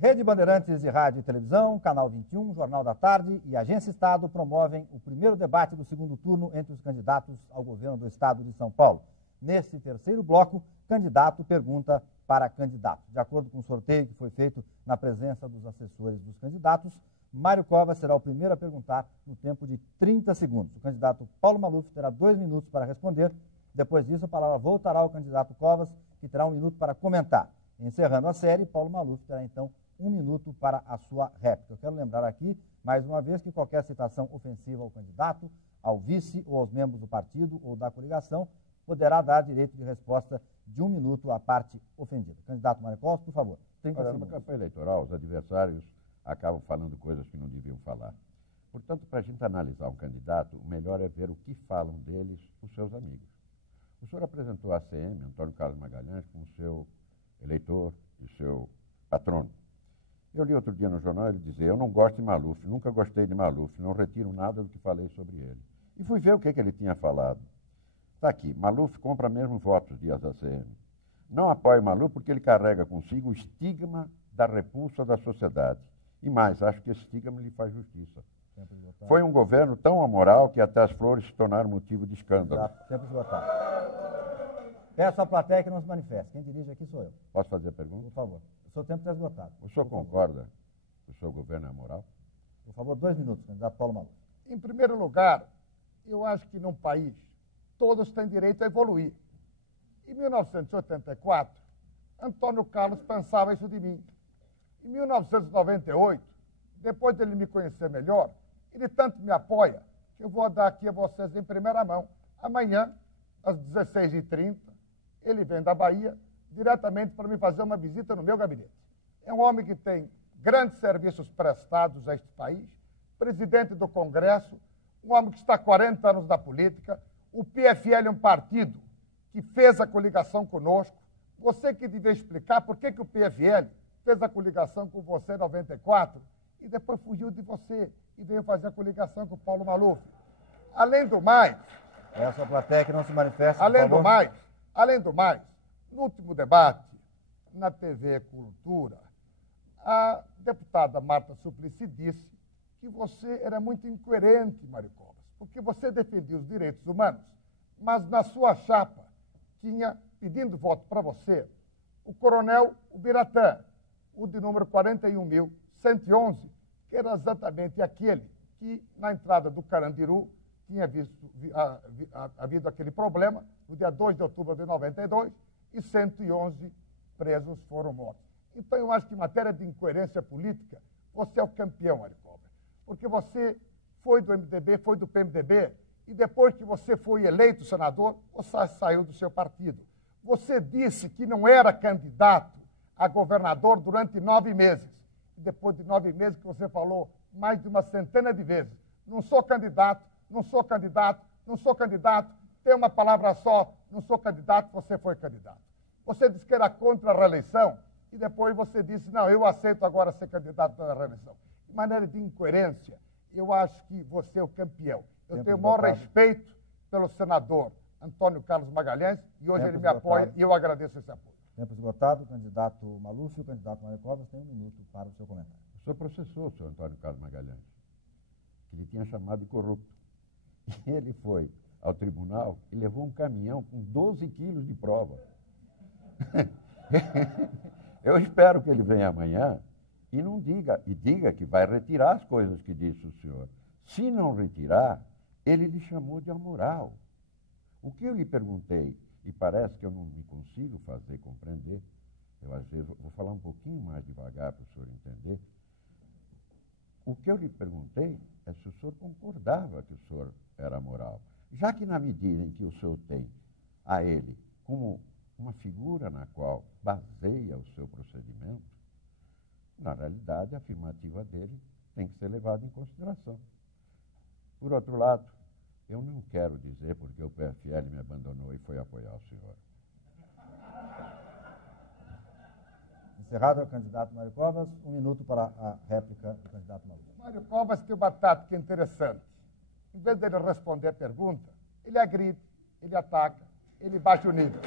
Rede Bandeirantes de Rádio e Televisão, Canal 21, Jornal da Tarde e Agência Estado promovem o primeiro debate do segundo turno entre os candidatos ao governo do Estado de São Paulo. Nesse terceiro bloco, candidato pergunta para candidato. De acordo com o sorteio que foi feito na presença dos assessores dos candidatos, Mário Covas será o primeiro a perguntar no tempo de 30 segundos. O candidato Paulo Maluf terá 2 minutos para responder. Depois disso, a palavra voltará ao candidato Covas, que terá 1 minuto para comentar. Encerrando a série, Paulo Maluf terá então 1 minuto para a sua réplica. Eu quero lembrar aqui, mais uma vez, que qualquer citação ofensiva ao candidato, ao vice ou aos membros do partido ou da coligação poderá dar direito de resposta de 1 minuto à parte ofendida. Candidato Mário Covas, por favor. 30 Olha, segundos. na campanha eleitoral, os adversários acabam falando coisas que não deviam falar. Portanto, para a gente analisar um candidato, o melhor é ver o que falam deles os seus amigos. O senhor apresentou a ACM, Antônio Carlos Magalhães, como seu eleitor e seu patrono. Eu li outro dia no jornal ele dizer: eu não gosto de Maluf, nunca gostei de Maluf, não retiro nada do que falei sobre ele. E fui ver o que ele tinha falado. Está aqui: Maluf compra mesmo votos de ACM. Não apoio Maluf porque ele carrega consigo o estigma da repulsa da sociedade. E mais, acho que esse estigma lhe faz justiça. Foi um governo tão amoral que até as flores se tornaram motivo de escândalo. Tempo esgotado. Peço à plateia que não se manifeste. Quem dirige aqui sou eu. Posso fazer a pergunta? Por favor. O seu tempo está esgotado. O senhor concorda que o seu governo é amoral? Por favor, 2 minutos, candidato Paulo Maluf. Em primeiro lugar, eu acho que num país todos têm direito a evoluir. Em 1984, Antônio Carlos pensava isso de mim. Em 1998, depois dele me conhecer melhor, ele tanto me apoia que eu vou dar aqui a vocês em primeira mão. Amanhã, às 16h30, ele vem da Bahia diretamente para me fazer uma visita no meu gabinete. É um homem que tem grandes serviços prestados a este país, presidente do Congresso, um homem que está há 40 anos na política. O PFL é um partido que fez a coligação conosco. Você que devia explicar por que o PFL fez a coligação com você em 94 e depois fugiu de você e veio fazer a coligação com o Paulo Maluf. Além do mais... Essa plateia que não se manifesta, além do mais, no último debate, na TV Cultura, a deputada Marta Suplicy disse que você era muito incoerente, Mário Covas, porque você defendia os direitos humanos, mas na sua chapa tinha, pedindo voto para você, o coronel Ubiratã, o de número 41.111, que era exatamente aquele que, na entrada do Carandiru, tinha havido aquele problema no dia 2 de outubro de 92 e 111 presos foram mortos. Então, eu acho que em matéria de incoerência política, você é o campeão, Mário Covas, porque você foi do MDB, foi do PMDB, e depois que você foi eleito senador, você saiu do seu partido. Você disse que não era candidato a governador durante 9 meses. E depois de 9 meses que você falou mais de uma centena de vezes, não sou candidato, não sou candidato, não sou candidato, tem uma palavra só, não sou candidato, você foi candidato. Você disse que era contra a reeleição e depois você disse, não, eu aceito agora ser candidato à reeleição. De maneira de incoerência, eu acho que você é o campeão. Eu tenho o maior respeito pelo senador Antônio Carlos Magalhães e hoje ele me apoia e eu agradeço esse apoio. Tempo esgotado, o candidato Maluf e o candidato Mário Covas têm 1 minuto para o seu comentário. O senhor processou o senhor Antônio Carlos Magalhães, que ele tinha chamado de corrupto. E ele foi ao tribunal e levou um caminhão com 12 quilos de prova. Eu espero que ele venha amanhã e não diga, e diga que vai retirar as coisas que disse o senhor. Se não retirar, ele lhe chamou de amoral. O que eu lhe perguntei, e parece que eu não me consigo fazer compreender, eu às vezes vou falar um pouquinho mais devagar para o senhor entender. O que eu lhe perguntei é se o senhor concordava que o senhor era moral. Já que na medida em que o senhor tem a ele como uma figura na qual baseia o seu procedimento, na realidade a afirmativa dele tem que ser levada em consideração. Por outro lado, eu não quero dizer porque o PFL me abandonou e foi apoiar o senhor. Encerrado o candidato Mário Covas, 1 minuto para a réplica do candidato Maluf. Mário Covas tem uma tática interessante. Em vez dele responder a pergunta, ele agride, ele ataca, ele baixa o nível.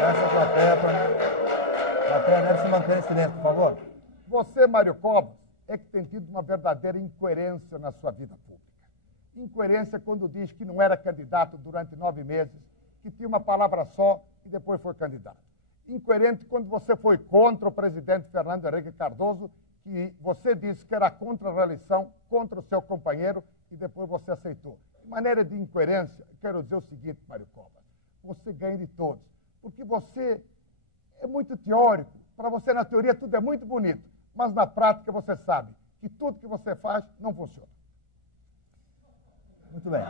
Essa plateia Plateia deve se manter em silêncio, por favor. Você, Mário Covas, é que tem tido uma verdadeira incoerência na sua vida pública. Incoerência quando diz que não era candidato durante 9 meses, que tinha uma palavra só e depois foi candidato. Incoerente quando você foi contra o presidente Fernando Henrique Cardoso, que você disse que era contra a reeleição, contra o seu companheiro, e depois você aceitou. De maneira de incoerência, quero dizer o seguinte, Mário Covas, você ganha de todos, porque você é muito teórico. Para você, na teoria, tudo é muito bonito, mas na prática você sabe que tudo que você faz não funciona. Muito bem.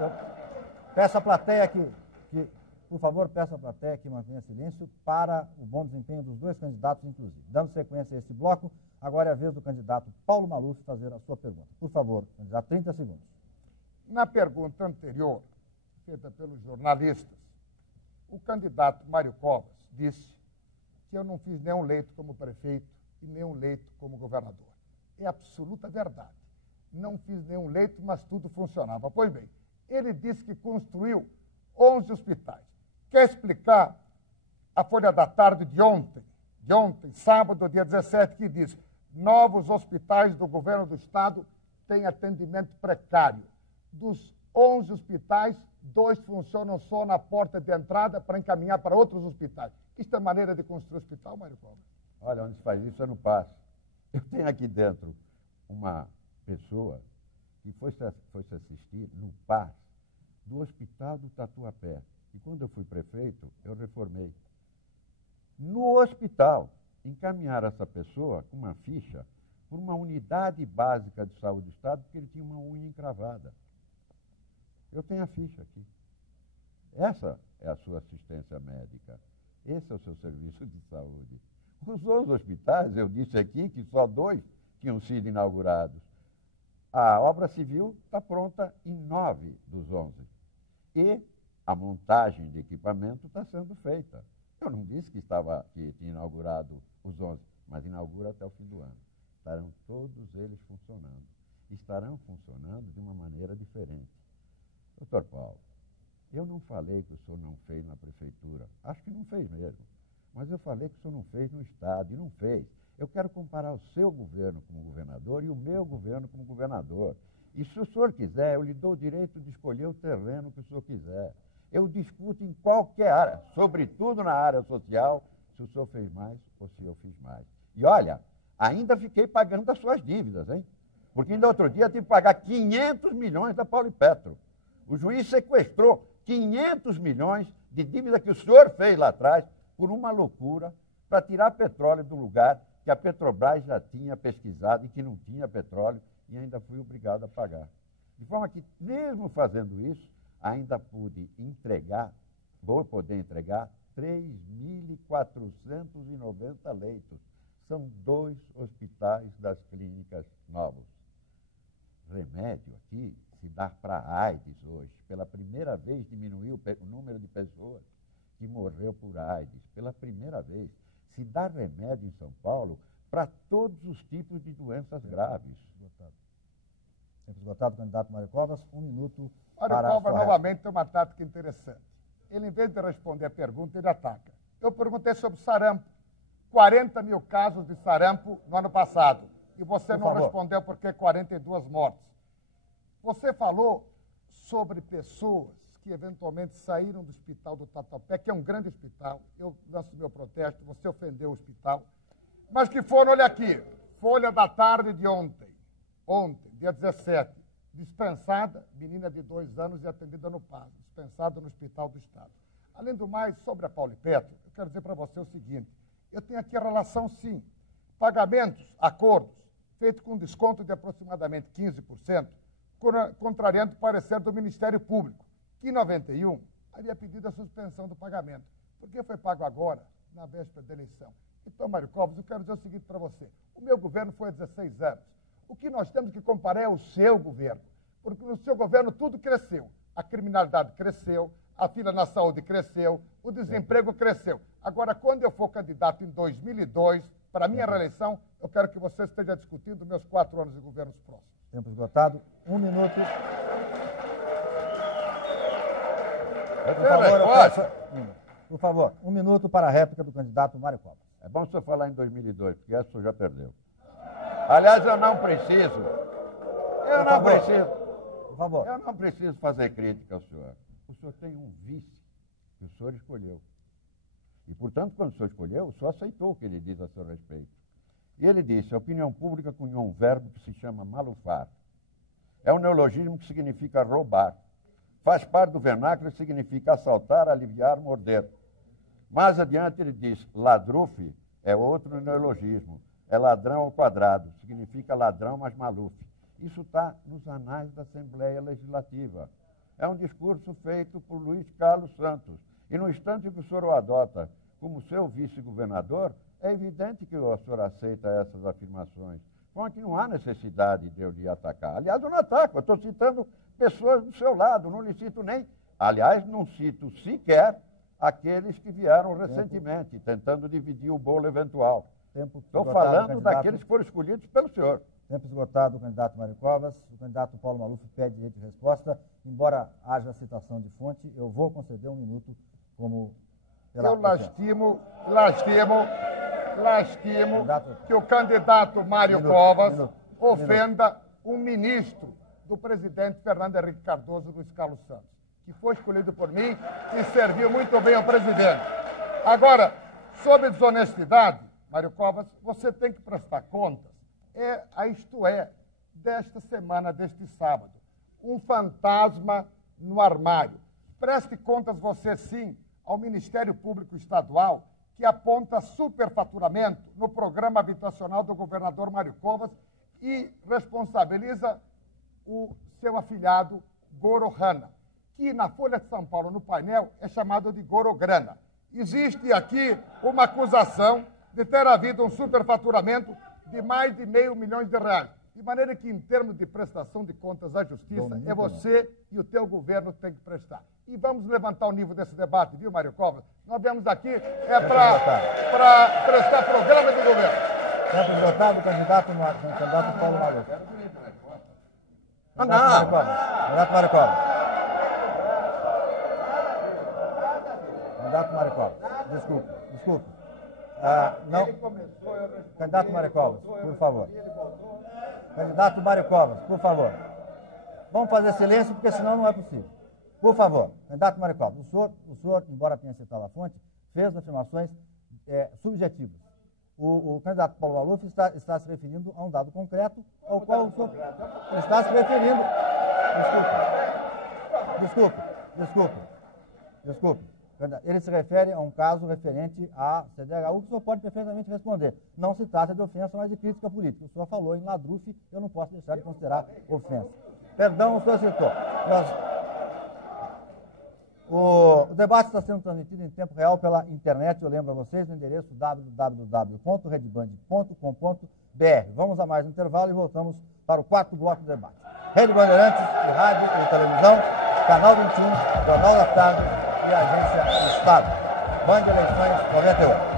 Eu peço à plateia por favor, peço à plateia que mantenha silêncio para o bom desempenho dos dois candidatos, inclusive. Dando sequência a esse bloco, agora é a vez do candidato Paulo Maluf fazer a sua pergunta. Por favor, candidato, 30 segundos. Na pergunta anterior, feita pelos jornalistas, o candidato Mário Covas disse que eu não fiz nenhum leito como prefeito e nenhum leito como governador. É absoluta verdade. Não fiz nenhum leito, mas tudo funcionava. Pois bem, ele disse que construiu 11 hospitais. Quer explicar a Folha da Tarde de ontem, sábado, dia 17, que diz: novos hospitais do governo do Estado têm atendimento precário. Dos 11 hospitais, 2 funcionam só na porta de entrada para encaminhar para outros hospitais. Isto é maneira de construir hospital, Mário Covas? Olha, onde se faz isso é no PAS. Eu tenho aqui dentro uma pessoa que foi se assistir no PAS do Hospital do Tatuapé. E quando eu fui prefeito, eu reformei. No hospital, encaminharam essa pessoa com uma ficha por uma unidade básica de saúde do Estado, porque ele tinha uma unha encravada. Eu tenho a ficha aqui. Essa é a sua assistência médica. Esse é o seu serviço de saúde. Os 11 hospitais, eu disse aqui que só 2 tinham sido inaugurados. A obra civil está pronta em 9 dos 11. E a montagem de equipamento está sendo feita. Eu não disse que tinha inaugurado os 11, mas inaugura até o fim do ano. Estarão todos eles funcionando. Estarão funcionando de uma maneira diferente. Doutor Paulo, eu não falei que o senhor não fez na prefeitura. Acho que não fez mesmo. Mas eu falei que o senhor não fez no Estado, e não fez. Eu quero comparar o seu governo como governador e o meu governo como governador. E se o senhor quiser, eu lhe dou o direito de escolher o terreno que o senhor quiser. Eu discuto em qualquer área, sobretudo na área social, se o senhor fez mais ou se eu fiz mais. E olha, ainda fiquei pagando as suas dívidas, hein? Porque ainda outro dia tive que pagar 500 milhões da Paulipetro. O juiz sequestrou 500 milhões de dívida que o senhor fez lá atrás por uma loucura para tirar petróleo do lugar que a Petrobras já tinha pesquisado e que não tinha petróleo e ainda fui obrigado a pagar. De forma que, mesmo fazendo isso, ainda vou poder entregar 3.490 leitos. São 2 hospitais das clínicas novos. Remédio aqui se dá para AIDS hoje. Pela primeira vez diminuiu o número de pessoas que morreu por AIDS. Pela primeira vez. Se dá remédio em São Paulo para todos os tipos de doenças graves. Sempre esgotado, candidato Mário Covas. 1 minuto para Mário Covas, a sua novamente, tem uma tática interessante. Ele, em vez de responder a pergunta, ele ataca. Eu perguntei sobre sarampo. 40 mil casos de sarampo no ano passado. E você não respondeu porque 42 mortes. Você falou sobre pessoas que eventualmente saíram do hospital do Tatuapé, que é um grande hospital. Eu lanço meu protesto, você ofendeu o hospital. Mas que foram, olha aqui, Folha da Tarde de ontem, dia 17, dispensada, menina de 2 anos e atendida no PAS, dispensada no Hospital do Estado. Além do mais, sobre a Paulipetro, eu quero dizer para você o seguinte, eu tenho aqui a relação, sim, pagamentos, acordos, feitos com desconto de aproximadamente 15%, contrariando o parecer do Ministério Público, que em 91 havia pedido a suspensão do pagamento. Por que foi pago agora, na véspera da eleição? Então, Mário Covas, eu quero dizer o seguinte para você. O meu governo foi há 16 anos. O que nós temos que comparar é o seu governo. Porque no seu governo tudo cresceu. A criminalidade cresceu, a fila na saúde cresceu, o desemprego cresceu. Agora, quando eu for candidato em 2002, para a minha reeleição, eu quero que você esteja discutindo meus 4 anos de governos próximos. Tempo esgotado. 1 minuto. Por favor, 1 minuto para a réplica do candidato Mário Covas. É bom o senhor falar em 2002, porque essa o senhor já perdeu. Aliás, eu não preciso. Por favor. Eu não preciso fazer crítica ao senhor. O senhor tem um vice que o senhor escolheu. E, portanto, quando o senhor escolheu, o senhor aceitou o que ele diz a seu respeito. E ele disse: a opinião pública cunhou um verbo que se chama malufar. É um neologismo que significa roubar. Faz parte do vernáculo e significa assaltar, aliviar, morder. Mais adiante ele diz: ladrufe é outro neologismo. É ladrão ao quadrado. Significa ladrão, mas malufe. Isso está nos anais da Assembleia Legislativa. É um discurso feito por Luiz Carlos Santos. E no instante que o senhor o adota como seu vice-governador, é evidente que o senhor aceita essas afirmações. Bom, que não há necessidade de eu lhe atacar. Aliás, eu não ataco, eu estou citando pessoas do seu lado, não lhe cito nem... Aliás, não cito sequer aqueles que vieram recentemente, tentando dividir o bolo eventual. Estou falando daqueles que foram escolhidos pelo senhor. Tempo esgotado, o candidato Mário Covas. O candidato Paulo Maluf pede direito de resposta. Embora haja citação de fonte, eu vou conceder 1 minuto como... Eu lastimo que o candidato Mário Covas ofenda um ministro do presidente Fernando Henrique Cardoso, Luiz Carlos Santos, que foi escolhido por mim e serviu muito bem ao presidente. Agora, sobre desonestidade, Mário Covas, você tem que prestar contas. Isto é, desta semana, deste sábado, um fantasma no armário. Preste contas você, sim, ao Ministério Público Estadual, que aponta superfaturamento no programa habitacional do governador Mário Covas e responsabiliza o seu afilhado Goro Rana, que na Folha de São Paulo, no painel, é chamado de Gorograna. Existe aqui uma acusação de ter havido um superfaturamento de mais de R$500 milhões. De maneira que, em termos de prestação de contas à justiça, é você e o teu governo que tem que prestar. E vamos levantar o nível desse debate, viu, Mário Covas? Nós viemos aqui para prestar programa do governo. Tempo esgotado, candidato Paulo Maluf. Candidato Mário Covas. Candidato Mário Covas. Desculpe. Não. Candidato Mário Covas, por favor. Candidato Mário Covas, por favor. Vamos fazer silêncio, porque senão não é possível. Por favor, candidato Mário Covas, o senhor, embora tenha citado a fonte, fez afirmações subjetivas. O candidato Paulo Maluf está se referindo a um dado concreto ao qual o senhor está se referindo. Desculpe. Ele se refere a um caso referente à CDHU, que o senhor pode perfeitamente responder. Não se trata de ofensa, mas de crítica política. O senhor falou em ladrufe, eu não posso deixar de considerar ofensa. Perdão, o senhor citou. O debate está sendo transmitido em tempo real pela internet, eu lembro a vocês, no endereço www.redband.com.br. Vamos a mais um intervalo e voltamos para o 4º bloco do debate. Rede Bandeirantes, de rádio e televisão, Canal 21, Jornal da Tarde e Agência Estado. Band Eleições 98.